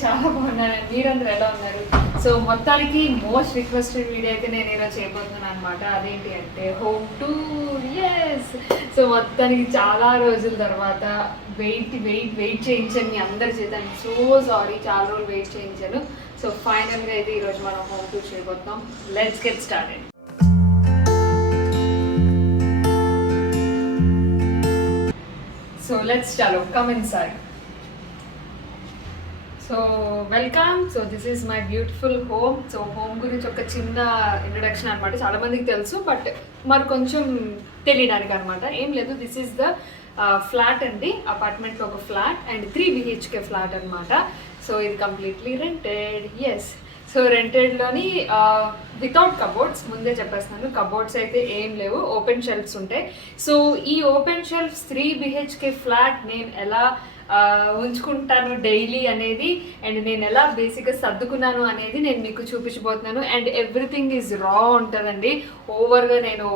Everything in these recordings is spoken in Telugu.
చాలా బాగున్నాను. మీరందరూ ఎలా ఉన్నారు? సో మొత్తానికి మోస్ట్ రిక్వెస్టెడ్ వీడియో అయితే నేను ఈరోజు చేయబోతున్నాను అనమాట. అదేంటి అంటే హోమ్ టూర్. ఎస్. సో మొత్తానికి చాలా రోజుల తర్వాత వెయిట్ చేయించాను మీ అందరి చేత. సో సారీ, చాలా రోజులు వెయిట్ చేయించాను. సో ఫైనల్గా అయితే ఈరోజు మనం హోమ్ టూర్ చేయబోతున్నాం. Let's get started. So let's చలో come inside. So welcome. So this is my beautiful home. So home గురించి ఒక చిన్న ఇంట్రడక్షన్ అనమాట. చాలా మందికి తెలుసు, బట్ మరి కొంచెం తెలియడానికి అనమాట. ఏం లేదు, దిస్ ఈజ్ ద ఫ్లాట్ అండి. అపార్ట్మెంట్లో ఒక ఫ్లాట్ అండ్ 3 BHK ఫ్లాట్ అనమాట. సో ఇది కంప్లీట్లీ రెంటెడ్. ఎస్. సో రెంటెడ్లోని వితౌట్ కబోర్డ్స్. ముందే చెప్పేస్తున్నాను, కబోర్డ్స్ అయితే ఏం లేవు, ఓపెన్ షెల్ఫ్స్ ఉంటాయి. సో ఈ ఓపెన్ షెల్ఫ్స్ 3 BHK ఫ్లాట్ నేను ఎలా ఉంచుకుంటాను డైలీ అనేది, అండ్ నేను ఎలా బేసిక్గా సర్దుకున్నాను అనేది నేను మీకు చూపించబోతున్నాను. అండ్ ఎవ్రీథింగ్ ఈజ్ రా ఉంటుందండి. ఓవర్గా నేను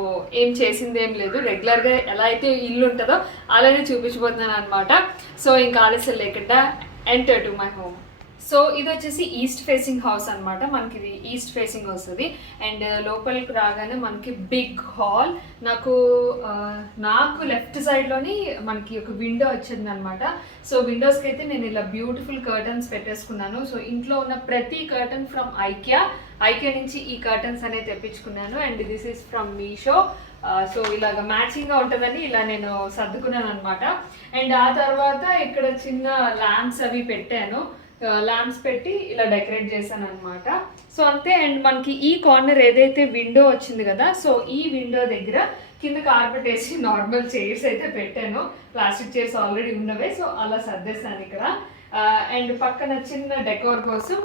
ఏం చేసింది ఏం లేదు. రెగ్యులర్గా ఎలా అయితే ఇల్లు ఉంటుందో అలానే చూపించబోతున్నాను అనమాట. సో ఇంకా ఆలస్యం లేకుండా enter to my home. So ఇది వచ్చేసి ఈస్ట్ ఫేసింగ్ హౌస్ అనమాట. మనకి ఇది ఈస్ట్ ఫేసింగ్ వస్తుంది. అండ్ లోపలికి రాగానే మనకి బిగ్ హాల్. నాకు లెఫ్ట్ సైడ్లోని మనకి ఒక విండో వచ్చింది అనమాట. సో విండోస్కి అయితే నేను ఇలా బ్యూటిఫుల్ కర్టన్స్ పెట్టేసుకున్నాను. సో ఇంట్లో ఉన్న ప్రతి కర్టన్ ఫ్రమ్ ఐకియా నుంచి ఈ కర్టన్స్ అనేది తెప్పించుకున్నాను. And this is from Meesho. So ఇలాగ మ్యాచింగ్గా ఉంటుందని ఇలా నేను సర్దుకున్నాను అనమాట. అండ్ ఆ తర్వాత ఇక్కడ చిన్న ల్యాంప్స్ అవి పెట్టాను. ల్యాంప్స్ పెట్టి ఇలా డెకరేట్ చేశాను అనమాట. సో అంతే. అండ్ మనకి ఈ కార్నర్ ఏదైతే విండో వచ్చింది కదా, సో ఈ విండో దగ్గర కింద కార్పెట్ వేసి నార్మల్ చైర్స్ అయితే పెట్టాను. ప్లాస్టిక్ చైర్స్ ఆల్రెడీ ఉన్నవే, సో అలా సర్దేశాను ఇక్కడ. అండ్ పక్కన చిన్న డెకోర్ కోసం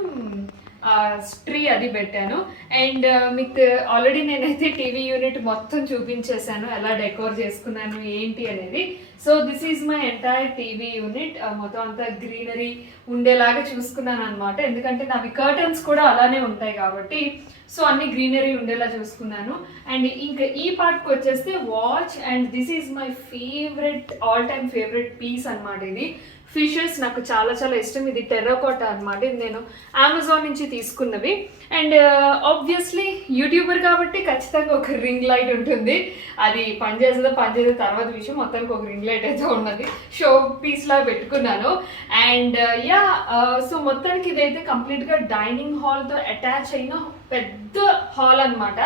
ట్రీ అది పెట్టాను. అండ్ మీకు ఆల్రెడీ నేనైతే టీవీ యూనిట్ మొత్తం చూపించేశాను, ఎలా డెకోర్ చేసుకున్నాను ఏంటి అనేది. So this is my entire TV unit. మొత్తం అంతా గ్రీనరీ ఉండేలాగా చూసుకున్నాను అనమాట. ఎందుకంటే నావి కర్టన్స్ కూడా అలానే ఉంటాయి కాబట్టి, సో అన్ని గ్రీనరీ ఉండేలా చూసుకున్నాను. అండ్ ఇంకా ఈ పార్ట్కి వచ్చేస్తే watch. And this is my favourite, all time favourite piece అనమాట. ఇది ఫిషెస్ నాకు చాలా చాలా ఇష్టం. ఇది టెర్రకోటా అనమాట. ఇది నేను అమెజాన్ నుంచి తీసుకున్నవి. అండ్ ఆబ్వియస్లీ యూట్యూబర్ కాబట్టి ఖచ్చితంగా ఒక రింగ్ లైట్ ఉంటుంది. అది పనిచేసేదో తర్వాత విషయం. మొత్తానికి ఒక రింగ్ లైట్ అయితే ఉన్నది, షో పీస్లా పెట్టుకున్నాను. అండ్ సో మొత్తానికి ఇదైతే కంప్లీట్గా డైనింగ్ హాల్తో అటాచ్ అయిన పెద్ద హాల్ అనమాట.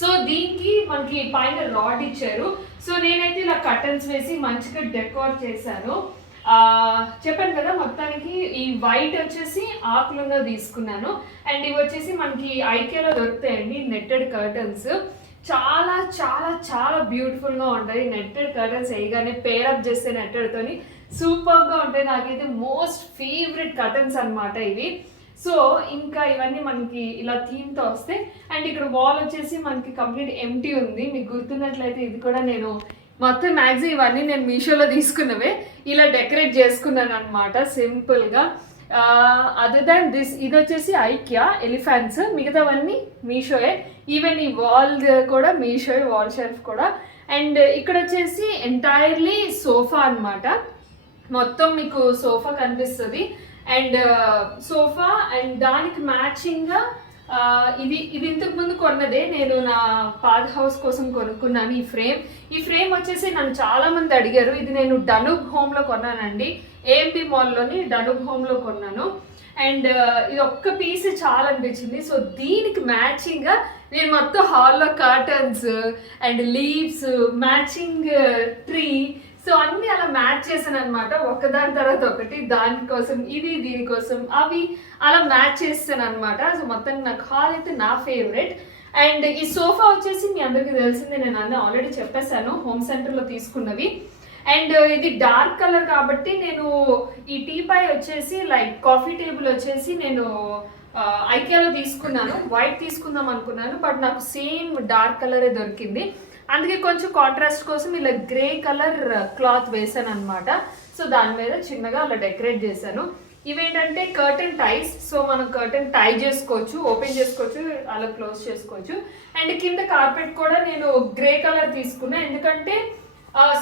సో దీనికి మనకి పైన రాడ్ ఇచ్చారు. సో నేనైతే ఇలా కర్టన్స్ వేసి మంచిగా డెకోర్ చేశాను. చెప్పాను కదా, మొత్తానికి ఈ వైట్ వచ్చేసి ఆకులున్న తీసుకున్నాను. అండ్ ఇవి వచ్చేసి మనకి ఐకేలో దొరుకుతాయండి నెట్టెడ్ కర్టన్స్. చాలా చాలా చాలా బ్యూటిఫుల్గా ఉంటాయి. నెట్టెడ్ కర్టన్స్ వేయగానే పేరప్ చేస్తే నెట్టెడ్తోని సూపర్గా ఉంటాయి. నాకైతే మోస్ట్ ఫేవరెట్ కర్టన్స్ అనమాట ఇవి. సో ఇంకా ఇవన్నీ మనకి ఇలా థీమ్తో వస్తాయి. అండ్ ఇక్కడ వాల్ వచ్చేసి మనకి కంప్లీట్ ఎంటీ ఉంది. మీకు గుర్తున్నట్లయితే ఇది కూడా నేను మొత్తం మ్యాక్సిమం ఇవన్నీ నేను మీషోలో తీసుకున్నవే ఇలా డెకరేట్ చేసుకున్నాను అనమాట సింపుల్గా. అదర్ దాన్ దిస్, ఇది వచ్చేసి ఐకియా ఎలిఫెంట్స్. మిగతావన్నీ మీషోయే. ఈవెన్ ఈ వాల్ కూడా మీషోయే, వాల్ షెల్ఫ్ కూడా. అండ్ ఇక్కడ వచ్చేసి ఎంటైర్లీ సోఫా అనమాట. మొత్తం మీకు సోఫా కనిపిస్తుంది. అండ్ సోఫా అండ్ దానికి మ్యాచింగ్గా ఇది ఇంతకు ముందు కొన్నదే. నేను నా పాత హౌస్ కోసం కొనుక్కున్నాను ఈ ఫ్రేమ్ వచ్చేసి నన్ను చాలా మంది అడిగారు. ఇది నేను డనూబ్ హోమ్లో కొన్నానండి. ఏఎంపీ మాల్లోని డనూబ్ హోమ్లో కొన్నాను. అండ్ ఇది ఒక్క పీస్ చాలా అనిపించింది. సో దీనికి మ్యాచింగ్గా నేను మొత్తం హాల్లో curtains and leaves, matching tree, so అన్నీ అలా మ్యాచ్ చేశాను అనమాట. ఒకదాని తర్వాత ఒకటి, దానికోసం ఇది, దీనికోసం అవి, అలా మ్యాచ్ చేస్తాను అనమాట. సో మొత్తం నాకు హాల్ అయితే నా ఫేవరెట్. అండ్ ఈ సోఫా వచ్చేసి మీ అందరికీ తెలిసిందే, నేను అన్నీ ఆల్రెడీ చెప్పేశాను, హోమ్ సెంటర్లో తీసుకున్నవి. అండ్ ఇది డార్క్ కలర్ కాబట్టి నేను ఈ టీపాయ్ వచ్చేసి లైక్ కాఫీ టేబుల్ వచ్చేసి నేను ఐకియాలో తీసుకున్నాను. వైట్ తీసుకుందాం అనుకున్నాను, బట్ నాకు సేమ్ డార్క్ కలరే దొరికింది. అందుకే కొంచెం కాంట్రాస్ట్ కోసం ఇలా గ్రే కలర్ క్లాత్ వేసాను అనమాట. సో దాని మీద చిన్నగా అలా డెకరేట్ చేశాను. ఇవేంటంటే కర్టెన్ టైస్. సో మనం కర్టెన్ టై చేసుకోవచ్చు, ఓపెన్ చేసుకోవచ్చు, అలా క్లోజ్ చేసుకోవచ్చు. అండ్ కింద కార్పెట్ కూడా నేను గ్రే కలర్ తీసుకున్నా, ఎందుకంటే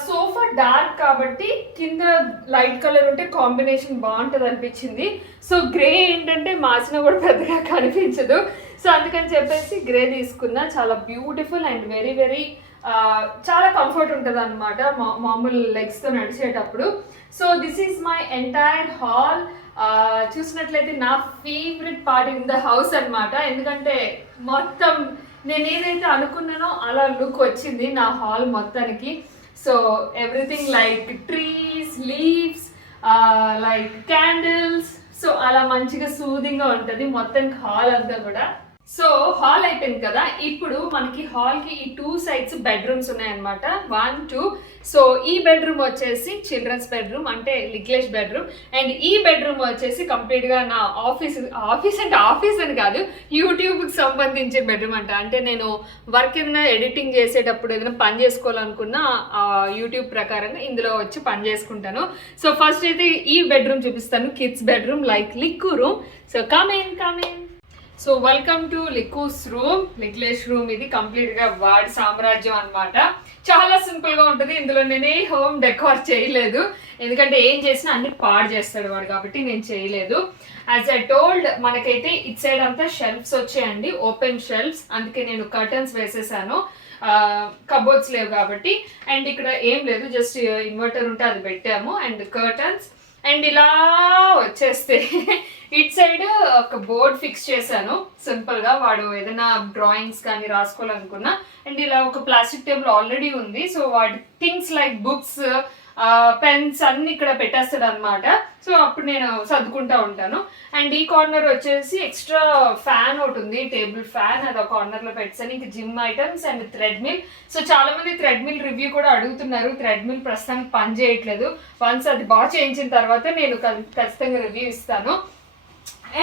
సోఫా డార్క్ కాబట్టి కింద లైట్ కలర్ ఉంటే కాంబినేషన్ బాగుంటుంది అనిపించింది. సో గ్రే ఏంటంటే మార్చినా కూడా పెద్దగా కనిపించదు. సో అందుకని చెప్పేసి గ్రే తీసుకున్నా. చాలా బ్యూటిఫుల్ అండ్ వెరీ వెరీ చాలా కంఫర్ట్ ఉంటుంది అనమాట మామూలు లెగ్స్తో నడిచేటప్పుడు. So this is my entire hall. చూసినట్లయితే నా favourite part in the house అనమాట. ఎందుకంటే మొత్తం నేను ఏదైతే అనుకున్నానో అలా లుక్ వచ్చింది నా హాల్ మొత్తానికి. So everything like trees, leaves, like candles, so అలా మంచిగా సూదింగ్గా ఉంటుంది మొత్తానికి హాల్ అంతా కూడా. సో హాల్ అయిపోయింది కదా, ఇప్పుడు మనకి హాల్కి ఈ 2 సైడ్స్ బెడ్రూమ్స్ ఉన్నాయన్నమాట, 1, 2. సో ఈ బెడ్రూమ్ వచ్చేసి చిల్డ్రన్స్ బెడ్రూమ్ అంటే లిగ్లేష్ బెడ్రూమ్, అండ్ ఈ బెడ్రూమ్ వచ్చేసి కంప్లీట్గా నా ఆఫీస్ అని కాదు, యూట్యూబ్కి సంబంధించిన బెడ్రూమ్ అంటే నేను వర్క్ ఏదైనా ఎడిటింగ్ చేసేటప్పుడు ఏదైనా పని చేసుకోవాలనుకున్నా యూట్యూబ్ ప్రకారంగా ఇందులో వచ్చి పని చేసుకుంటాను. సో ఫస్ట్ అయితే ఈ బెడ్రూమ్ చూపిస్తాను, కిడ్స్ బెడ్రూమ్ లైక్ లిక్కు room. So come in. So welcome to లిక్కూస్ రూమ్, లిగ్లేష్ రూమ్. ఇది కంప్లీట్గా వాడి సామ్రాజ్యం అనమాట. చాలా సింపుల్గా ఉంటుంది. ఇందులో నేనే హోమ్ డెకార్ చేయలేదు, ఎందుకంటే ఏం చేసినా అన్ని పాడు చేస్తాడు వాడు, కాబట్టి నేను చేయలేదు. యాజ్ ఐ టోల్డ్, మనకైతే ఇట్ సైడ్ అంతా షెల్ఫ్స్ వచ్చాయండి, ఓపెన్ షెల్ఫ్స్. అందుకే నేను కర్టన్స్ వేసేసాను, కబోర్డ్స్ లేవు కాబట్టి. అండ్ ఇక్కడ ఏం లేదు, జస్ట్ ఇన్వర్టర్ ఉంటే అది పెట్టాము అండ్ కర్టన్స్. అండ్ ఇలా వచ్చేస్తే ఇట్ సైడ్ ఒక బోర్డ్ ఫిక్స్ చేశాను సింపుల్గా, వాడు ఏదైనా డ్రాయింగ్స్ కానీ రాసుకోవాలనుకున్నా. అండ్ ఇలా ఒక ప్లాస్టిక్ టేబుల్ ఆల్రెడీ ఉంది. సో వాడి థింగ్స్ లైక్ బుక్స్, పెన్స్ అన్ని ఇక్కడ పెట్టేస్తాడు అనమాట. సో అప్పుడు నేను సర్దుకుంటా ఉంటాను. అండ్ ఈ కార్నర్ వచ్చేసి ఎక్స్ట్రా ఫ్యాన్ ఒకటి ఉంది, టేబుల్ ఫ్యాన్, అది ఒక కార్నర్లో పెట్టాను. ఇంక gym items and treadmill. So చాలా మంది థ్రెడ్మిల్ రివ్యూ కూడా అడుగుతున్నారు. థ్రెడ్మిల్ ప్రస్తుతానికి పని చేయట్లేదు, వన్స్ అది బాగా చేయించిన తర్వాత నేను ఖచ్చితంగా రివ్యూ ఇస్తాను.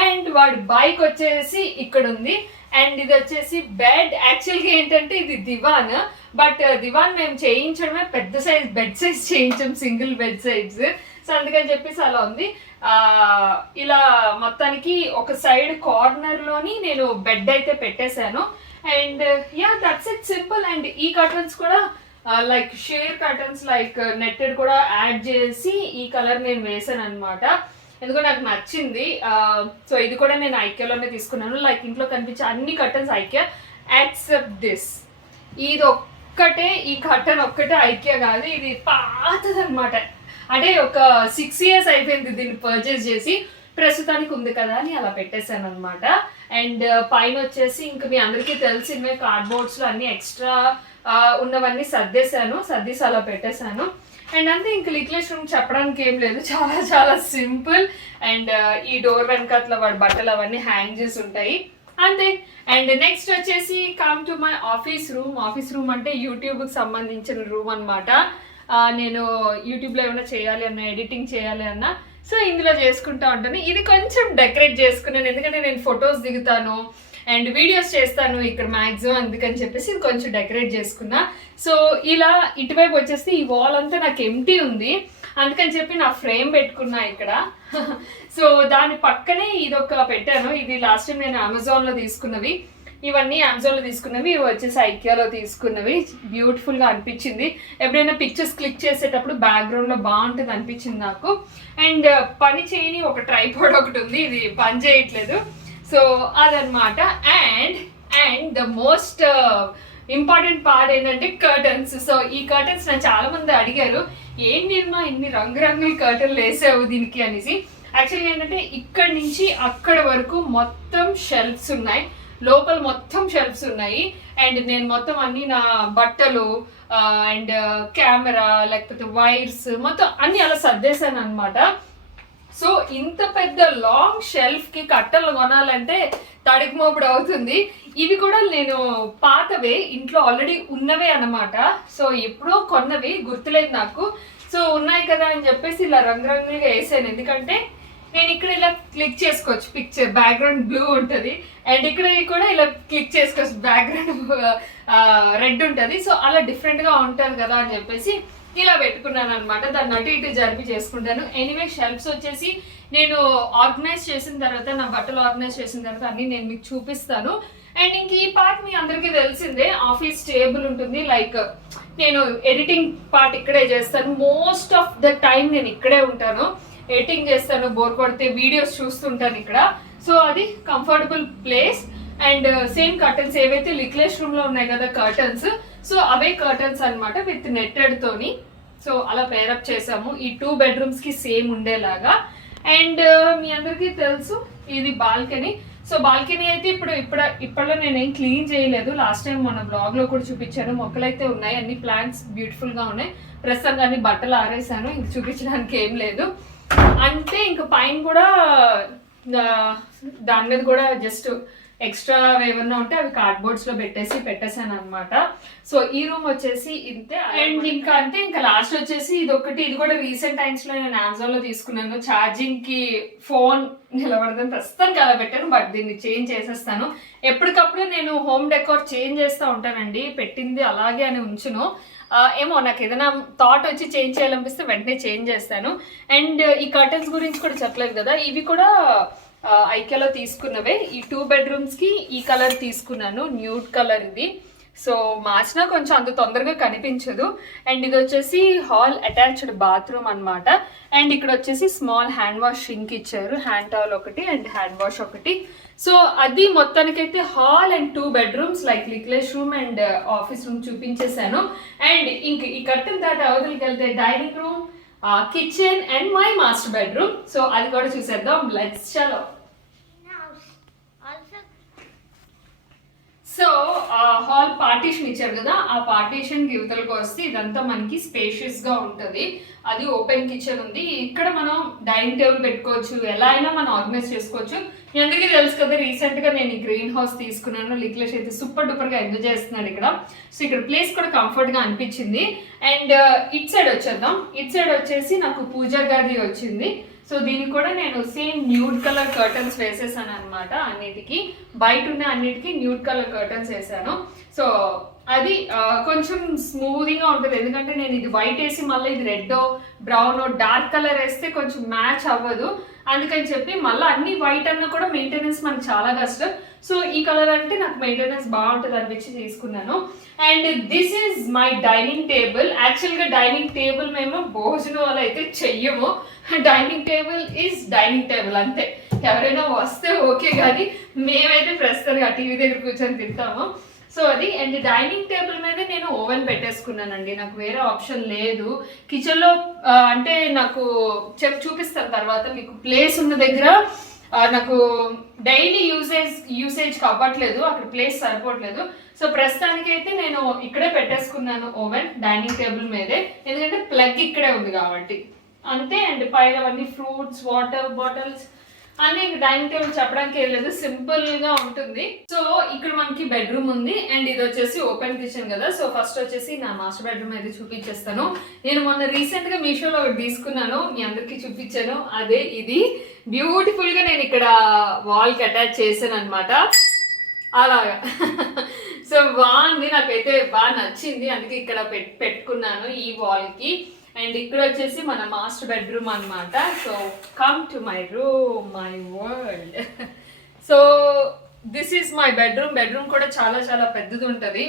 అండ్ వాడి బైక్ వచ్చేసి ఇక్కడ ఉంది. అండ్ ఇది వచ్చేసి బెడ్. యాక్చువల్గా ఏంటంటే ఇది దివాన్, బట్ దివాన్ మేము చేయించడమే పెద్ద సైజ్ బెడ్ సైజ్ చేయించాం, సింగిల్ బెడ్ సైజ్. సో అందుకని చెప్పేసి అలా ఉంది. ఇలా మొత్తానికి ఒక సైడ్ కార్నర్లోని నేను బెడ్ అయితే పెట్టేశాను. And yeah that's it, simple. And ఈ కర్టన్స్ కూడా like share curtains, like netted కూడా యాడ్ చేసి ఈ కలర్ నేను వేసాను అనమాట, ఎందుకంటే నాకు నచ్చింది. సో ఇది కూడా నేను ఐక్యాలోనే తీసుకున్నాను. లైక్ ఇంట్లో కనిపించే అన్ని కర్టన్స్ ఐక్యా ఎక్సెప్ట్ దిస్. ఇది ఒక్కటే, ఈ కర్టన్ ఒక్కటే ఐక్యా కాదు, ఇది పాతది అనమాట. అంటే ఒక 6 years అయిపోయింది దీన్ని పర్చేస్ చేసి, ప్రస్తుతానికి ఉంది కదా అని అలా పెట్టేశాను అనమాట. అండ్ పైన వచ్చేసి ఇంక మీ అందరికీ తెలిసినవే కార్డ్బోర్డ్స్లో అన్ని ఎక్స్ట్రా ఉన్నవన్నీ సర్దేసి అలా పెట్టేశాను. అండ్ అంతే, ఇంక లిగ్లేష్ రూమ్ చెప్పడానికి ఏం లేదు, చాలా చాలా సింపుల్. అండ్ ఈ డోర్ వెనకాతల వాడి బట్టలు అవన్నీ హ్యాంగ్ చేసి ఉంటాయి అంతే. అండ్ నెక్స్ట్ వచ్చేసి come to my office room అంటే యూట్యూబ్కి సంబంధించిన రూమ్ అనమాట. నేను యూట్యూబ్లో ఏమైనా చేయాలి అన్నా, ఎడిటింగ్ చేయాలి అన్నా, సో ఇందులో చేసుకుంటా ఉంటాను. ఇది కొంచెం డెకరేట్ చేసుకున్నాను, ఎందుకంటే నేను ఫొటోస్ దిగుతాను అండ్ వీడియోస్ చేస్తాను ఇక్కడ మ్యాక్సిమం, అందుకని చెప్పేసి ఇది కొంచెం డెకరేట్ చేసుకున్నా. సో ఇలా ఇటువైపు వచ్చేసి ఈ వాల్ అంతా నాకు ఎంటీ ఉంది, అందుకని చెప్పి నా ఫ్రేమ్ పెట్టుకున్నా ఇక్కడ. సో దాని పక్కనే ఇదొక పెట్టాను. ఇది లాస్ట్ టైం నేను అమెజాన్లో తీసుకున్నవి, ఇవన్నీ అమెజాన్లో తీసుకున్నవి, ఇవి వచ్చేసి ఐకియాలో తీసుకున్నవి. బ్యూటిఫుల్గా అనిపించింది, ఎప్పుడైనా పిక్చర్స్ క్లిక్ చేసేటప్పుడు బ్యాక్గ్రౌండ్లో బాగుంటుంది అనిపించింది నాకు. అండ్ పని చేయని ఒక ట్రైపాడ్ ఒకటి ఉంది, ఇది పని చేయట్లేదు. సో అదనమాట. And the most important part ఏంటంటే కర్టన్స్. సో ఈ కర్టన్స్ నాకు చాలా మంది అడిగారు, ఏం నిర్మా ఇన్ని రంగురంగుల కర్టన్లు వేసావు దీనికి అనేసి. యాక్చువల్గా ఏంటంటే ఇక్కడ నుంచి అక్కడ వరకు మొత్తం షెల్ఫ్స్ ఉన్నాయి, లోపల మొత్తం షెల్ఫ్స్ ఉన్నాయి. అండ్ నేను మొత్తం అన్ని నా బట్టలు అండ్ కెమెరా లేకపోతే వైర్స్ మొత్తం అన్ని అలా సర్దేశాను అనమాట. సో ఇంత పెద్ద లాంగ్ షెల్ఫ్కి కట్టలు కొనాలంటే తడికిమోపుడు అవుతుంది. ఇవి కూడా నేను పాతవే, ఇంట్లో ఆల్రెడీ ఉన్నవే అన్నమాట. సో ఎప్పుడో కొన్నవి, గుర్తులేదు నాకు. సో ఉన్నాయి కదా అని చెప్పేసి ఇలా రంగురంగులుగా వేసాను, ఎందుకంటే నేను ఇక్కడ ఇలా క్లిక్ చేసుకోవచ్చు, పిక్చర్ బ్యాక్గ్రౌండ్ బ్లూ ఉంటుంది. అండ్ ఇక్కడ కూడా ఇలా క్లిక్ చేసుకోవచ్చు, బ్యాక్గ్రౌండ్ రెడ్ ఉంటుంది. సో అలా డిఫరెంట్గా ఉంటుంది కదా అని చెప్పేసి ఇలా పెట్టుకున్నాను అనమాట. దాన్ని అటు ఇటు జరిపి చేసుకుంటాను. ఎనీవే షెల్ఫ్స్ వచ్చేసి నేను ఆర్గనైజ్ చేసిన తర్వాత, నా బట్టలు ఆర్గనైజ్ చేసిన తర్వాత అన్ని నేను మీకు చూపిస్తాను. అండ్ ఇంక ఈ పార్ట్ మీ అందరికీ తెలిసిందే, ఆఫీస్ టేబుల్ ఉంటుంది. లైక్ నేను ఎడిటింగ్ పార్ట్ ఇక్కడే చేస్తాను. మోస్ట్ ఆఫ్ ద టైం నేను ఇక్కడే ఉంటాను, ఎడిటింగ్ చేస్తాను, బోర్ కొడితే వీడియోస్ చూస్తుంటాను ఇక్కడ. సో అది comfortable place. And same curtains ఏవైతే లిక్లేష్ రూమ్ లో ఉన్నాయి కదా కర్టన్స్, సో అవే కర్టన్స్ అన్నమాట విత్ నెట్టెడ్ తోని. సో అలా పేరప్ చేసాము ఈ 2 bedrooms కి సేమ్ ఉండేలాగా. అండ్ మీ అందరికీ తెలుసు ఇది బాల్కనీ. సో బాల్కనీ అయితే ఇప్పట్లో నేనేం క్లీన్ చేయలేదు. లాస్ట్ టైం మన బ్లాగ్ లో కూడా చూపించాను. మొక్కలైతే ఉన్నాయి, అన్ని ప్లాంట్స్ బ్యూటిఫుల్ గా ఉన్నాయి. ప్రస్తుతం అన్ని బట్టలు ఆరేసాను, ఇంక చూపించడానికి ఏం లేదు. అంటే ఇంక పైన కూడా దాని మీద కూడా జస్ట్ ఎక్స్ట్రా ఏమన్నా ఉంటే అవి కార్డ్బోర్డ్స్ లో పెట్టేసాను అనమాట. సో ఈ రూమ్ వచ్చేసి ఇంతే. అండ్ ఇంకా అంతే, ఇంకా లాస్ట్ వచ్చేసి ఇది కూడా రీసెంట్ టైమ్స్ లో నేను అమెజాన్ లో తీసుకున్నాను. ఛార్జింగ్ కి ఫోన్ నిలబడదని ప్రస్తుతానికి అలా పెట్టాను, బట్ దీన్ని చేంజ్ చేసేస్తాను. ఎప్పటికప్పుడు నేను హోమ్ డెకోర్ చేంజ్ చేస్తూ ఉంటానండి, పెట్టింది అలాగే అని ఉంచును. ఏమో నాకు ఏదైనా థాట్ వచ్చి చేంజ్ చేయాలనిపిస్తే వెంటనే చేంజ్ చేస్తాను. అండ్ ఈ కర్టన్స్ గురించి కూడా చెప్పలేదు కదా, ఇవి కూడా ఐక్యాలో తీసుకున్నవే. ఈ 2 bedrooms కి ఈ కలర్ తీసుకున్నాను, న్యూడ్ కలర్ ఇది. సో మార్చినా కొంచెం అంత తొందరగా కనిపించదు. అండ్ ఇది వచ్చేసి హాల్ అటాచ్డ్ బాత్రూమ్ అన్నమాట. అండ్ ఇక్కడ వచ్చేసి స్మాల్ హ్యాండ్ వాష్ షింక్ ఇచ్చారు, హ్యాండ్ టవల్ ఒకటి అండ్ హ్యాండ్ వాష్ ఒకటి. సో అది మొత్తానికైతే హాల్ అండ్ 2 bedrooms లైక్ లిక్లేష్ రూమ్ అండ్ ఆఫీస్ రూమ్ చూపించేశాను. అండ్ ఇంక ఈ కట్టెన్ దాటి అవతలికి వెళ్తే dining room, kitchen and my master bedroom. So అది కూడా చూసేద్దాం, లెట్స్ చలో. సో హాల్ పార్టీషన్ ఇచ్చారు కదా, ఆ పార్టీషన్ యువతలకు వస్తే ఇదంతా మనకి స్పేషియస్ గా ఉంటది. అది ఓపెన్ కిచెన్ ఉంది, ఇక్కడ మనం డైనింగ్ టేబుల్ పెట్టుకోవచ్చు, ఎలా అయినా మనం ఆర్గనైజ్ చేసుకోవచ్చు. మీ అందరికీ తెలుసు కదా, రీసెంట్ గా నేను ఈ గ్రీన్ హౌస్ తీసుకున్నాను. లిక్లేష్ అయితే సూపర్ డూపర్ గా ఎంజాయ్ చేస్తున్నాడు ఇక్కడ. సో ఇక్కడ ప్లేస్ కూడా కంఫర్ట్ గా అనిపించింది. అండ్ ఇట్ సైడ్ వచ్చేద్దాం. ఇట్ సైడ్ వచ్చేసి నాకు పూజా గది వచ్చింది. సో దీనికి కూడా నేను సేమ్ న్యూడ్ కలర్ కర్టన్స్ వేసేసాను అనమాట. అన్నిటికీ బయట ఉన్న అన్నిటికీ న్యూడ్ కలర్ కర్టన్స్ వేసాను. సో అది కొంచెం స్మూత్గా ఉంటుంది, ఎందుకంటే నేను ఇది వైట్ వేసి మళ్ళీ ఇది రెడ్ బ్రౌన్ డార్క్ కలర్ వేస్తే కొంచెం మ్యాచ్ అవ్వదు. అందుకని చెప్పి మళ్ళీ అన్ని వైట్ అన్నా కూడా మెయింటెనెన్స్ మనకు చాలా కష్టం. సో ఈ కలర్ అంటే నాకు మెయింటెనెన్స్ బాగుంటుంది అనిపించి తీసుకున్నాను. And this is my dining table. యాక్చువల్గా డైనింగ్ టేబుల్ మేము భోజనం వల్ల అయితే చెయ్యము. Dining table is dining table అంతే. ఎవరైనా వస్తే ఓకే, కానీ మేమైతే ప్రస్తుతానికి టీవీ దగ్గర కూర్చొని తింటాము. సో అది. అండ్ డైనింగ్ టేబుల్ మీద నేను ఓవెన్ పెట్టేసుకున్నానండి, నాకు వేరే ఆప్షన్ లేదు. కిచెన్లో అంటే నాకు చూపిస్తాను తర్వాత మీకు. ప్లేస్ ఉన్న దగ్గర నాకు డైలీ యూసేజ్కి అవ్వట్లేదు, అక్కడ ప్లేస్ సరిపోవట్లేదు. సో ప్రస్తుతానికి అయితే నేను ఇక్కడే పెట్టేసుకున్నాను ఓవెన్ డైనింగ్ టేబుల్ మీదే, ఎందుకంటే ప్లగ్ ఇక్కడే ఉంది కాబట్టి అంతే. అండ్ పైన అవన్నీ ఫ్రూట్స్, వాటర్ బాటిల్స్ అన్ని డైనింగ్ టేబుల్ చెప్పడానికి ఏం లేదు, సింపుల్ గా ఉంటుంది. సో ఇక్కడ మనకి బెడ్రూమ్ ఉంది అండ్ ఇది వచ్చేసి ఓపెన్ కిచెన్ కదా. సో ఫస్ట్ వచ్చేసి నా మాస్టర్ బెడ్రూమ్ అయితే చూపించేస్తాను. నేను మొన్న రీసెంట్ గా మీషోలో ఒకటి తీసుకున్నాను, మీ అందరికి చూపించాను. అదే ఇది బ్యూటిఫుల్ గా నేను ఇక్కడ వాల్ కి అటాచ్ చేశాను అనమాట, అలాగా. సో బాగుంది, నాకైతే బాగా నచ్చింది, అందుకే ఇక్కడ పెట్టుకున్నాను ఈ వాల్ కి. అండ్ ఇక్కడ వచ్చేసి మన మాస్టర్ బెడ్రూమ్ అనమాట. So come to my room, my world. So this is my bedroom. Bedroom కూడా చాలా చాలా పెద్దది ఉంటుంది.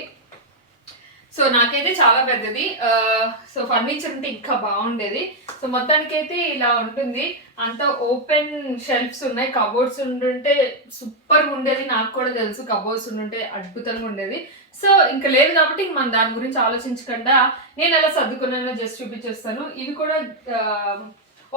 సో నాకైతే చాలా పెద్దది. సో ఫర్నిచర్ ఉంటే ఇంకా బాగుండేది. సో మొత్తానికైతే ఇలా ఉంటుంది. అంతా ఓపెన్ షెల్ఫ్స్ ఉన్నాయి, కబోర్డ్స్ ఉండుంటే సూపర్గా ఉండేది. నాకు కూడా తెలుసు కబోర్డ్స్ ఉండుంటే అద్భుతంగా ఉండేది. సో ఇంకా లేదు కాబట్టి మనం దాని గురించి ఆలోచించకుండా నేను ఎలా సర్దుకున్నానో జస్ట్ చూపించేస్తాను. ఇవి కూడా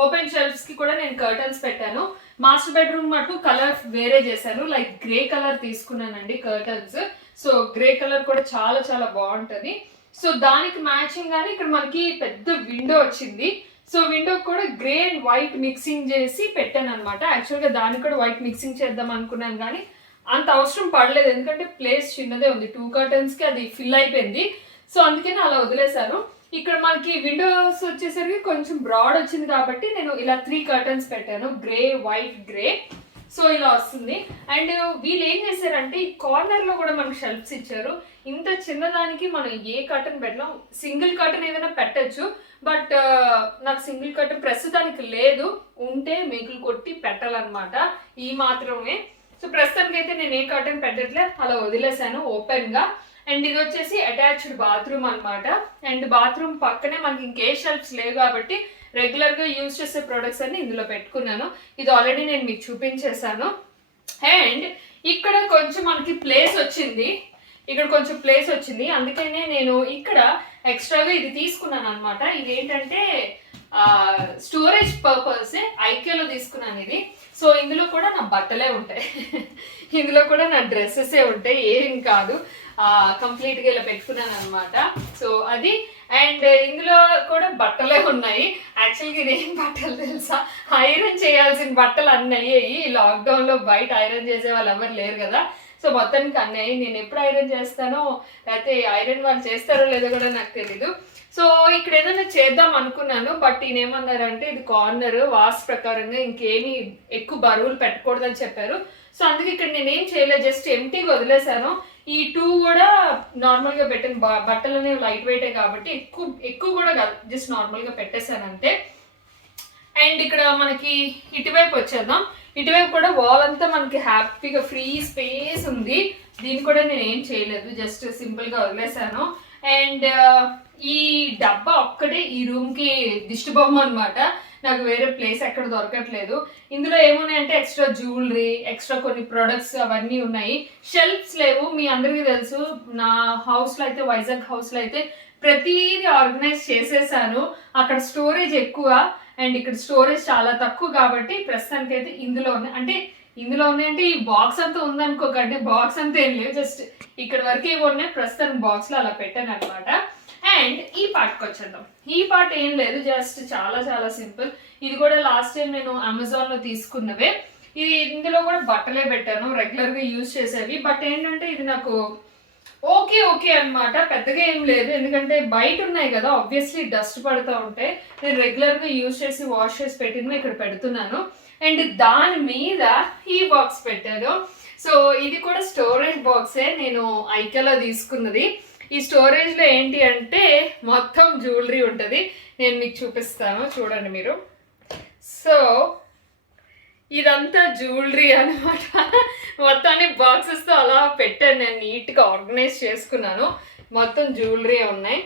ఓపెన్ షెల్ఫ్స్ కి కూడా నేను కర్టన్స్ పెట్టాను. మాస్టర్ బెడ్రూమ్ మటు కలర్ వేరే చేశాను, లైక్ గ్రే కలర్ తీసుకున్నానండి కర్టన్స్. సో గ్రే కలర్ కూడా చాలా చాలా బాగుంటుంది. సో దానికి మ్యాచింగ్ గానీ ఇక్కడ మనకి పెద్ద విండో వచ్చింది. సో విండో కూడా గ్రే అండ్ వైట్ మిక్సింగ్ చేసి పెట్టాను అనమాట. యాక్చువల్గా దానికి కూడా వైట్ మిక్సింగ్ చేద్దాం అనుకున్నాను కానీ అంత అవసరం పడలేదు, ఎందుకంటే ప్లేస్ చిన్నదే ఉంది. 2 curtains కి అది ఫిల్ అయిపోయింది. సో అందుకని అలా వదిలేశాను. ఇక్కడ మనకి విండోస్ వచ్చేసరికి కొంచెం బ్రాడ్ వచ్చింది కాబట్టి నేను ఇలా 3 curtains పెట్టాను, గ్రే వైట్ గ్రే. సో ఇలా వస్తుంది. అండ్ వీళ్ళు ఏం చేశారంటే ఈ కార్నర్ లో కూడా మనకు షెల్ఫ్స్ ఇచ్చారు. ఇంత చిన్నదానికి మనం ఏ కర్టన్ పెట్టలేం, సింగిల్ కర్టన్ ఏదైనా పెట్టచ్చు. బట్ నాకు సింగిల్ కర్టన్ ప్రస్తుతానికి లేదు, ఉంటే మేకులు కొట్టి పెట్టాలన్నమాట, ఈ మాత్రమే. సో ప్రస్తుతానికి అయితే నేను ఏ కర్టెన్ పెట్టట్లే, అలా వదిలేసాను ఓపెన్ గా. అండ్ ఇది వచ్చేసి అటాచ్డ్ బాత్రూమ్ అన్నమాట. అండ్ బాత్రూమ్ పక్కనే మనకి ఇంకే షెల్ఫ్స్ లేవు కాబట్టి రెగ్యులర్ గా యూజ్ చేసే ప్రొడక్ట్స్ అన్ని ఇందులో పెట్టుకున్నాను. ఇది ఆల్రెడీ నేను మీకు చూపించేశాను. అండ్ ఇక్కడ కొంచెం మనకి ప్లేస్ వచ్చింది, అందుకనే నేను ఇక్కడ ఎక్స్ట్రాగా ఇది తీసుకున్నాను అనమాట. ఇది ఏంటంటే స్టోరేజ్ పర్పస్ ఐక్యాలో తీసుకున్నాను ఇది. సో ఇందులో కూడా నా బట్టలే ఉంటాయి, ఇందులో కూడా నా డ్రెస్సెసే ఉంటాయి, ఏం కాదు. కంప్లీట్గా ఇలా పెట్టుకున్నాను అనమాట. సో అది. అండ్ ఇందులో కూడా బట్టలే ఉన్నాయి. యాక్చువల్గా ఇది ఏం బట్టలు తెలుసా, ఐరన్ చేయాల్సిన బట్టలు అన్నీ అయ్యాయి. లాక్డౌన్లో బయట ఐరన్ చేసే వాళ్ళు ఎవరు లేరు కదా. సో మొత్తానికి అన్నీ నేను ఎప్పుడు ఐరన్ చేస్తానో, లేకపోతే ఐరన్ వాళ్ళు చేస్తారో లేదో కూడా నాకు తెలీదు. సో ఇక్కడ ఏదైనా చేద్దాం అనుకున్నాను, బట్ ఈయన ఏమన్నారంటే ఇది కార్నర్, వాస్తు ప్రకారంగా ఇంకేమీ ఎక్కువ బరువులు పెట్టకూడదని చెప్పారు. సో అందుకే ఇక్కడ నేనేం చేయలేదు, జస్ట్ ఎంటీగా వదిలేసాను. ఈ 2 కూడా నార్మల్గా పెట్టిన బట్టలు అనేవి లైట్ వెయిటే కాబట్టి ఎక్కువ కూడా కాదు, జస్ట్ నార్మల్గా పెట్టేశాను అంతే. అండ్ ఇక్కడ మనకి ఇటువైపు వచ్చేద్దాం. ఇటువైపు కూడా వాల్ అంతా మనకి హ్యాపీగా ఫ్రీ స్పేస్ ఉంది. దీన్ని కూడా నేను ఏం చేయలేదు, జస్ట్ సింపుల్గా వదిలేసాను. అండ్ ఈ డబ్బా ఒక్కటే ఈ రూమ్కి దిష్టి బొమ్మ అనమాట. నాకు వేరే ప్లేస్ ఎక్కడ దొరకట్లేదు. ఇందులో ఏమున్నాయంటే ఎక్స్ట్రా జ్యువెలరీ, ఎక్స్ట్రా కొన్ని ప్రొడక్ట్స్ అవన్నీ ఉన్నాయి. షెల్ఫ్స్ లేవు, మీ అందరికీ తెలుసు. నా హౌస్లో అయితే, వైజాగ్ హౌస్లో అయితే ప్రతిదీ ఆర్గనైజ్ చేసేసాను. అక్కడ స్టోరేజ్ ఎక్కువ అండ్ ఇక్కడ స్టోరేజ్ చాలా తక్కువ కాబట్టి ప్రస్తుతానికి అయితే ఇందులో ఉన్నాయి. అంటే ఇందులో ఉన్నాయంటే ఈ బాక్స్ అంతా ఉందనుకోకండి, బాక్స్ అంతా ఏం లేవు, జస్ట్ ఇక్కడ వరకు ఏమి ఉన్నాయి. ప్రస్తుతం బాక్స్లో అలా పెట్టాను అనమాట. అండ్ ఈ పార్ట్కి వచ్చేద్దాం. ఈ పార్ట్ ఏం లేదు, జస్ట్ చాలా చాలా సింపుల్. ఇది కూడా లాస్ట్ టైం నేను అమెజాన్లో తీసుకున్నవే. ఇది ఇందులో కూడా బట్టలే పెట్టాను, రెగ్యులర్గా యూజ్ చేసేవి. బట్ ఏంటంటే ఇది నాకు ఓకే అనమాట, పెద్దగా ఏం లేదు. ఎందుకంటే బయట ఉన్నాయి కదా, ఆబ్వియస్లీ డస్ట్ పడుతూ ఉంటాయి. నేను రెగ్యులర్గా యూజ్ చేసి వాష్ చేసి పెట్టినవి ఇక్కడ పెడుతున్నాను. అండ్ దాని మీద ఈ బాక్స్ పెట్టాను. సో ఇది కూడా స్టోరేజ్ బాక్సే, నేను ఐక్యాలో తీసుకున్నది. ఈ స్టోరేజ్లో ఏంటి అంటే మొత్తం జ్యువెలరీ ఉంటుంది. నేను మీకు చూపిస్తాను, చూడండి మీరు. సో ఇదంతా జ్యువెలరీ అనమాట. మొత్తాన్ని బాక్సెస్తో అలా పెట్టాను, నేను నీట్గా ఆర్గనైజ్ చేసుకున్నాను. మొత్తం జ్యువెలరీ ఉన్నాయి,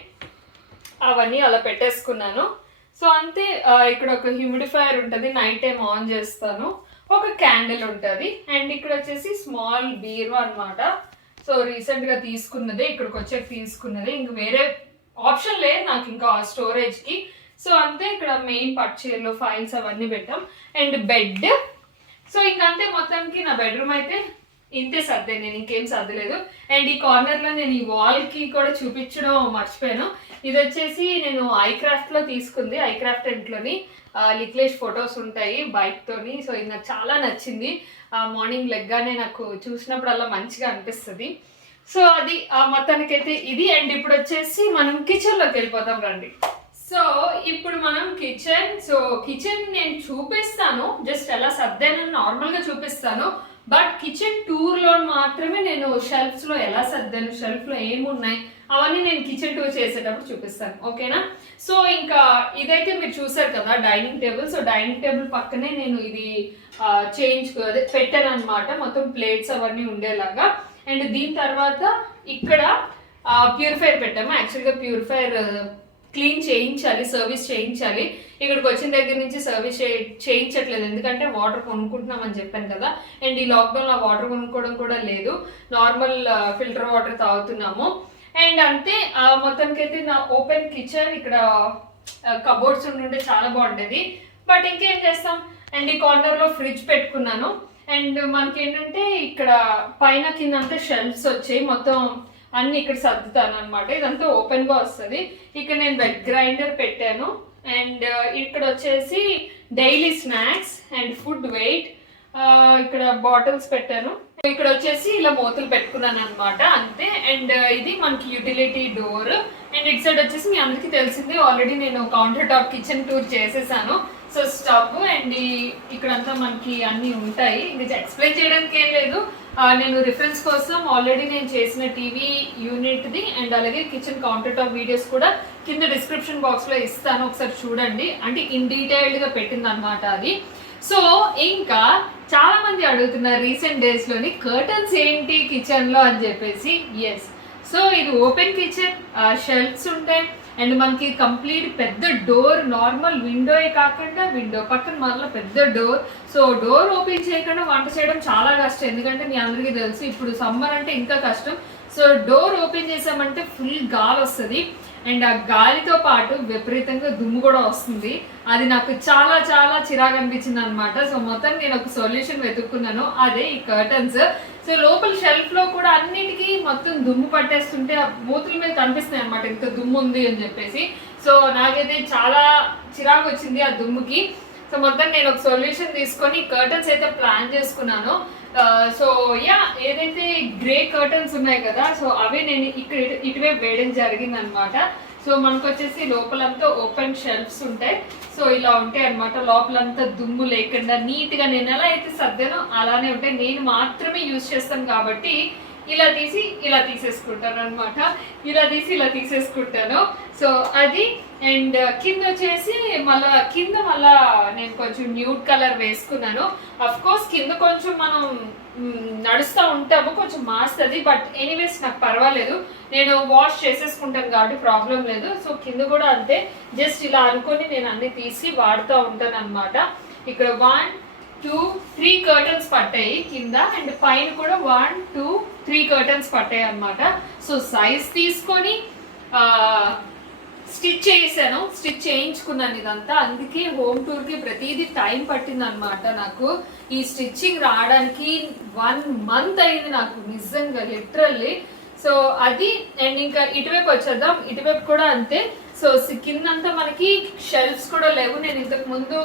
అవన్నీ అలా పెట్టేసుకున్నాను. సో అంతే. ఇక్కడ ఒక హ్యూమిడిఫైయర్ ఉంటుంది, నైట్ టైం ఆన్ చేస్తాను. ఒక క్యాండిల్ ఉంటుంది. అండ్ ఇక్కడ వచ్చేసి స్మాల్ బీరో అనమాట. సో రీసెంట్గా తీసుకున్నదే, ఇక్కడికి వచ్చాక తీసుకున్నదే. ఇంక వేరే ఆప్షన్ లేదు నాకు ఇంకా స్టోరేజ్కి. సో అంతే. ఇక్కడ మెయిన్ పర్చర్లు, ఫైల్స్ అవన్నీ పెట్టాం. And bed. సో ఇంకంతే. మొత్తానికి నా బెడ్రూమ్ అయితే ఇంతే సర్దే, నేను ఇంకేం సర్దలేదు. అండ్ ఈ కార్నర్లో నేను ఈ వాల్కి కూడా చూపించడం మర్చిపోయాను. ఇది వచ్చేసి నేను ఐక్రాఫ్ట్లో తీసుకుంది, ఐక్రాఫ్ట్ ఇంట్లోని లిక్లేష్ ఫొటోస్ ఉంటాయి బైక్తోని. సో ఇది నాకు చాలా నచ్చింది. మార్నింగ్ లెగ్గానే నాకు చూసినప్పుడల్లా మంచిగా అనిపిస్తుంది. సో అది మొత్తానికైతే ఇది. అండ్ ఇప్పుడు వచ్చేసి మనం కిచెన్లోకి వెళ్ళిపోతాం రండి. సో ఇప్పుడు మనం కిచెన్ నేను చూపిస్తాను, జస్ట్ ఎలా సర్దానని నార్మల్గా చూపిస్తాను. బట్ కిచెన్ టూర్లో మాత్రమే నేను షెల్ఫ్స్లో ఎలా సర్దాను, షెల్ఫ్లో ఏమున్నాయి అవన్నీ నేను కిచెన్ టూర్ చేసేటప్పుడు చూపిస్తాను, ఓకేనా? సో ఇంకా ఇదైతే మీరు చూసారు కదా dining table. So dining table పక్కనే నేను ఇది పెట్టాను అనమాట, మొత్తం ప్లేట్స్ అవన్నీ ఉండేలాగా. అండ్ దీని తర్వాత ఇక్కడ ప్యూరిఫైర్ పెట్టాము. యాక్చువల్గా ప్యూరిఫైర్ క్లీన్ చేయించాలి, సర్వీస్ చేయించాలి. ఇక్కడికి వచ్చిన దగ్గర నుంచి సర్వీస్ చేయించట్లేదు, ఎందుకంటే వాటర్ కొనుక్కుంటున్నామని చెప్పాను కదా. అండ్ ఈ లాక్డౌన్లో వాటర్ కొనుక్కోవడం కూడా లేదు, నార్మల్ ఫిల్టర్ వాటర్ తాగుతున్నాము. అండ్ అంతే. మొత్తానికైతే నా ఓపెన్ కిచెన్, ఇక్కడ కబోర్డ్స్ ఉంటుంటే చాలా బాగుండేది. బట్ ఇంకేం చేస్తాం. అండ్ ఈ కార్నర్లో ఫ్రిడ్జ్ పెట్టుకున్నాను. అండ్ మనకి ఏంటంటే ఇక్కడ పైన కింద అంతా షెల్ఫ్స్ వచ్చాయి, మొత్తం అన్ని ఇక్కడ సర్దుతాను అనమాట. ఇదంతా ఓపెన్గా వస్తుంది. ఇక్కడ నేను వెట్ గ్రైండర్ పెట్టాను. అండ్ ఇక్కడ వచ్చేసి daily snacks and food wait, ఇక్కడ బాటిల్స్ పెట్టాను. ఇక్కడ వచ్చేసి ఇలా మూతలు పెట్టుకున్నాను అనమాట, అంతే. అండ్ ఇది మనకి యూటిలిటీ డోర్. అండ్ ఇటు సైడ్ వచ్చేసి మీ అందరికీ తెలిసింది, ఆల్రెడీ నేను కౌంటర్ టాప్ కిచెన్ టూర్ చేసేసాను. సో స్టవ్ అండ్ ఇక్కడంతా మనకి అన్నీ ఉంటాయి, ఇంకా ఎక్స్ప్లెయిన్ చేయడానికి ఏం లేదు. నేను రిఫరెన్స్ కోసం ఆల్రెడీ నేను చేసిన టీవీ యూనిట్ది అండ్ అలాగే కిచెన్ కౌంటర్ టాప్ వీడియోస్ కూడా కింద డిస్క్రిప్షన్ బాక్స్లో ఇస్తాను, ఒకసారి చూడండి. అంటే ఇన్ డీటెయిల్డ్గా పెట్టింది అనమాట అది. సో ఇంకా చాలా మంది అడుగుతున్నారు రీసెంట్ డేస్ లోని కర్టన్స్ ఏంటి కిచెన్ లో అని చెప్పేసి. ఎస్, సో ఇది ఓపెన్ కిచెన్, షెల్ఫ్స్ ఉంటాయి అండ్ మనకి కంప్లీట్ పెద్ద డోర్, నార్మల్ విండోయే కాకుండా విండో పక్కన మళ్ళీ పెద్ద డోర్. సో డోర్ ఓపెన్ చేయకుండా వంట చేయడం చాలా కష్టం, ఎందుకంటే మీ అందరికీ తెలుసు ఇప్పుడు సమ్మర్ అంటే ఇంకా కష్టం. సో డోర్ ఓపెన్ చేసామంటే ఫుల్ గాలి వస్తుంది అండ్ ఆ గాలితో పాటు విపరీతంగా దుమ్ము కూడా వస్తుంది. అది నాకు చాలా చాలా చిరాకు అనిపించింది అనమాట. సో మొత్తం నేను ఒక సొల్యూషన్ వెతుక్కున్నాను, అదే ఈ కర్టన్స్. సో లోపల షెల్ఫ్ లో కూడా అన్నిటికీ మొత్తం దుమ్ము పట్టేస్తుంటే ఆ మూతుల మీద కనిపిస్తున్నాయి అనమాట ఇంత దుమ్ము ఉంది అని చెప్పేసి. సో నాకైతే చాలా చిరాకు వచ్చింది ఆ దుమ్ముకి. సో మొత్తం నేను ఒక సొల్యూషన్ తీసుకొని కర్టన్స్ అయితే ప్లాన్ చేసుకున్నాను. సో యా, ఏదైతే గ్రే కర్టన్స్ ఉన్నాయి కదా, సో అవే నేను ఇక్కడ ఇటువైపు వేయడం జరిగింది అనమాట. సో మనకు వచ్చేసి లోపలంతా ఓపెన్ షెల్ఫ్స్ ఉంటాయి. సో ఇలా ఉంటాయి అనమాట, లోపలంతా దుమ్ము లేకుండా నీట్గా నేను ఎలా అయితే సర్దానో అలానే ఉంటాయి. నేను మాత్రమే యూజ్ చేస్తాను కాబట్టి ఇలా తీసి ఇలా తీసేసుకుంటాను అనమాట, ఇలా తీసి ఇలా తీసేసుకుంటాను. సో అది అండ్ కింద వచ్చేసి మళ్ళా నేను కొంచెం న్యూడ్ కలర్ వేసుకున్నాను. అఫ్ కోర్స్ కింద కొంచెం మనం నడుస్తూ ఉంటాము, కొంచెం మారుస్తుంది, బట్ ఎనీవేస్ నాకు పర్వాలేదు, నేను వాష్ చేసేసుకుంటాను కాబట్టి ప్రాబ్లం లేదు. సో కింద కూడా అంతే, జస్ట్ ఇలా అనుకొని నేను అన్ని తీసి వాడుతూ ఉంటాను అనమాట. ఇక్కడ 1, 2, 3 కర్టన్స్ పట్టాయి కింద అండ్ పైన కూడా 1, 2, 3 కర్టన్స్ పట్టాయి అనమాట. సో సైజ్ తీసుకొని స్టిచ్ చేశాను, స్టిచ్ చేయించుకున్నాను ఇదంతా. అందుకే హోమ్ టూర్కి ప్రతిదీ టైం పట్టింది అనమాట నాకు. ఈ స్టిచ్చింగ్ రావడానికి 1 month అయింది నాకు నిజంగా, లిటరల్లీ. సో అది అండ్ ఇంకా ఇటువైపు వచ్చేద్దాం, ఇటువైపు కూడా అంతే. సో కిందంతా మనకి షెల్ఫ్స్ కూడా లేవు. నేను ఇంతకు ముందు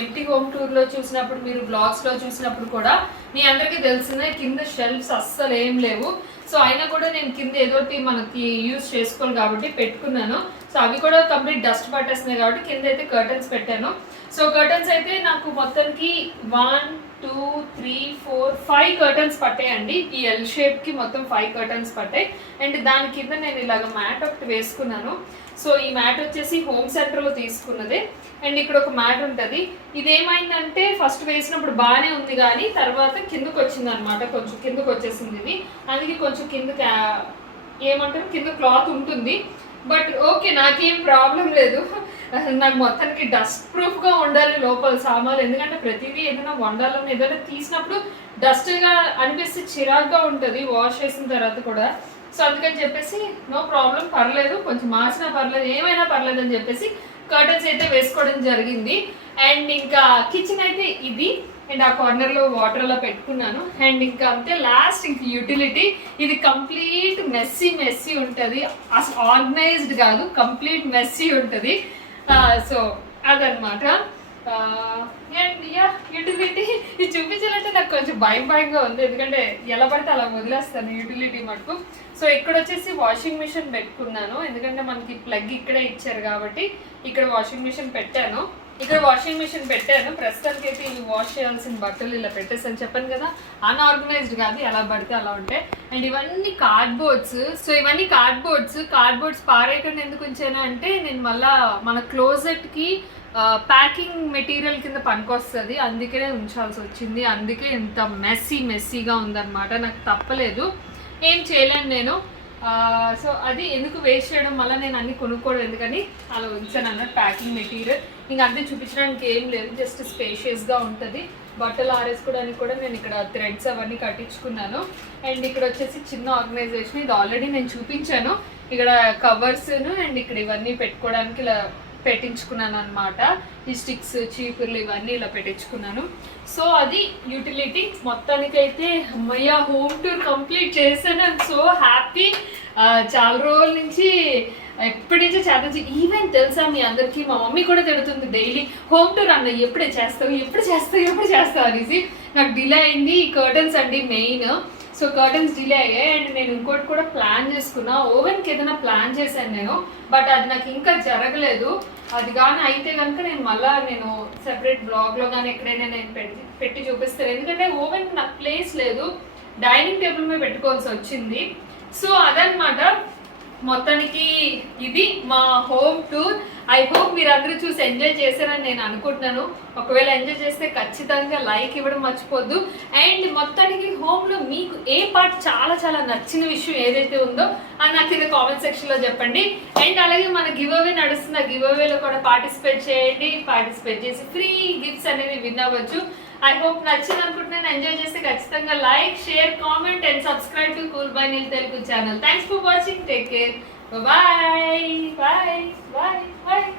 ఎంటీ హోమ్ టూర్ లో చూసినప్పుడు, మీరు బ్లాగ్స్ లో చూసినప్పుడు కూడా మీ అందరికీ తెలిసిందే కింద షెల్ఫ్స్ అస్సలు ఏం లేవు. సో అయినా కూడా నేను కింద ఏదోటి మనకి యూజ్ చేసుకోవాలి కాబట్టి పెట్టుకున్నాను. సో అవి కూడా కంప్లీట్ డస్ట్ పట్టేస్తున్నాయి కాబట్టి కింద అయితే కర్టన్స్ పెట్టాను. సో కర్టన్స్ అయితే నాకు మొత్తానికి 1, 2, 3, 4, 5 కర్టన్స్ పట్టాయండి. ఈ ఎల్ షేప్ కి మొత్తం 5 కర్టన్స్ పట్టాయి అండ్ దాని కింద నేను ఇలాగ మ్యాట్ ఒకటి వేసుకున్నాను. సో ఈ మ్యాట్ వచ్చేసి హోమ్ సెంటర్ లో తీసుకున్నదే అండ్ ఇక్కడ ఒక మ్యాట్ ఉంటుంది. ఇది ఏమైందంటే ఫస్ట్ వేసినప్పుడు బాగానే ఉంది కానీ తర్వాత కిందకు వచ్చింది అనమాట, కొంచెం కిందకు వచ్చేసింది ఇది. అందుకే కొంచెం ఏమంటారు కింద క్లాత్ ఉంటుంది, బట్ ఓకే నాకేం ప్రాబ్లం లేదు. నాకు మొత్తానికి డస్ట్ ప్రూఫ్గా ఉండాలి లోపల సామాన్లు, ఎందుకంటే ప్రతిదీ ఏదైనా వండాలని ఏదైనా తీసినప్పుడు డస్ట్గా అనిపిస్తే చిరాగ్గా ఉంటుంది వాష్ చేసిన తర్వాత కూడా. సో అందుకని చెప్పేసి నో ప్రాబ్లం, పర్లేదు, కొంచెం మార్చినా పర్లేదు, ఏమైనా పర్లేదు అని చెప్పేసి కర్టన్స్ అయితే వేసుకోవడం జరిగింది. అండ్ ఇంకా కిచెన్ అయితే ఇది అండ్ ఆ కార్నర్లో వాటర్లో పెట్టుకున్నాను. అండ్ ఇంకా అంతే లాస్ట్ ఇంక యూటిలిటీ, ఇది కంప్లీట్ మెస్సీ ఉంటుంది, అసలు ఆర్గనైజ్డ్ కాదు, కంప్లీట్ మెస్సీ ఉంటుంది. సో అదనమాట. అండ్ యా యూటిలిటీ ఇది చూపించాలంటే నాకు కొంచెం భయంగా ఉంది, ఎందుకంటే ఎలా పడితే అలా వదిలేస్తాను యూటిలిటీ మటుకు. సో ఇక్కడ వచ్చేసి వాషింగ్ మిషన్ పెట్టుకున్నాను, ఎందుకంటే మనకి ప్లగ్ ఇక్కడే ఇచ్చారు కాబట్టి ఇక్కడ వాషింగ్ మిషన్ పెట్టాను. ప్రస్తుతానికి అయితే ఇవి వాష్ చేయాల్సిన బట్టలు ఇలా పెట్టేసాను. చెప్పాను కదా అన్ఆర్గనైజ్డ్ కాదు, ఎలా పడితే అలా ఉంటాయి. అండ్ ఇవన్నీ కార్డ్బోర్డ్స్. సో ఇవన్నీ కార్డ్బోర్డ్స్ పారేయకుండా ఎందుకు ఉంచాను అంటే నేను మళ్ళా మన క్లోజెట్కి ప్యాకింగ్ మెటీరియల్ కింద పనికొస్తుంది, అందుకనే ఉంచాల్సి వచ్చింది. అందుకే ఇంత మెస్సీగా ఉందన్నమాట. నాకు తప్పలేదు, ఏం చేయలేను నేను. సో అది ఎందుకు వేస్ట్ చేయడం, వల్ల నేను అన్ని కొనుక్కోవడం ఎందుకని అలా ఉంచాను అన్నట్టు ప్యాకింగ్ మెటీరియల్. ఇంకా అంతే, చూపించడానికి ఏం లేదు, జస్ట్ స్పేషియస్గా ఉంటుంది. బట్టలు ఆరేసుకోవడానికి కూడా నేను ఇక్కడ థ్రెడ్స్ అవన్నీ కట్టించుకున్నాను. అండ్ ఇక్కడ వచ్చేసి చిన్న ఆర్గనైజేషన్, ఇది ఆల్రెడీ నేను చూపించాను. ఇక్కడ కవర్స్ అండ్ ఇక్కడ ఇవన్నీ పెట్టుకోవడానికి ఇలా పెట్టించుకున్నాను అనమాట. ఈ స్టిక్స్, చీపుర్లు ఇవన్నీ ఇలా పెట్టించుకున్నాను. సో అది యూటిలిటీ. మొత్తానికైతే అమ్మయ్య హోమ్ టూర్ కంప్లీట్ చేశాను. I'm so happy. చాలా రోజుల నుంచి ఎప్పటి నుంచో చేద్దాం. ఈవెన్ తెలుసా మీ అందరికీ, మా మమ్మీ కూడా తిడుతుంది డైలీ, హోమ్ టూర్ అన్న ఎప్పుడే చేస్తావు అనేసి. నాకు డిలే అయింది ఈ కర్టన్స్ అండి మెయిన్. సో కర్టన్స్ డిలే అయ్యాయి అండ్ నేను ఇంకోటి కూడా ప్లాన్ చేసుకున్నా, ఓవెన్కి ఏదైనా ప్లాన్ చేశాను నేను, బట్ అది నాకు ఇంకా జరగలేదు. అది కానీ అయితే కనుక నేను సెపరేట్ బ్లాగ్లో కానీ ఎక్కడైనా నేను పెట్టి చూపిస్తాను, ఎందుకంటే ఓవెన్ నాకు ప్లేస్ లేదు, డైనింగ్ టేబుల్ మీద పెట్టుకోవాల్సి వచ్చింది. సో అదనమాట మొత్తానికి ఇది మా హోమ్ టూర్. ఐ హోప్ మీరు అందరూ చూసి ఎంజాయ్ చేశారని నేను అనుకుంటున్నాను. ఒకవేళ ఎంజాయ్ చేస్తే ఖచ్చితంగా లైక్ ఇవ్వడం మర్చిపోద్దు. అండ్ మొత్తానికి హోమ్లో మీకు ఏ పార్ట్ చాలా చాలా నచ్చిన విషయం ఏదైతే ఉందో అది నాకు కింద కామెంట్ సెక్షన్లో చెప్పండి. అండ్ అలాగే మన గివ్ అవే నడుస్తుంది, ఆ గివ్ అవేలో కూడా పార్టిసిపేట్ చేయండి. పార్టిసిపేట్ చేసి ఫ్రీ గిఫ్ట్స్ అనేవి విన్ అవ్వచ్చు. ఐ హోప్ నచ్చింది అనుకుంటున్నాను. ఎంజాయ్ చేస్తే ఖచ్చితంగా like, share, comment and subscribe to cool by Neel Telugu channel. Thanks for watching. Take care. Bye bye. Bye. Bye. Bye.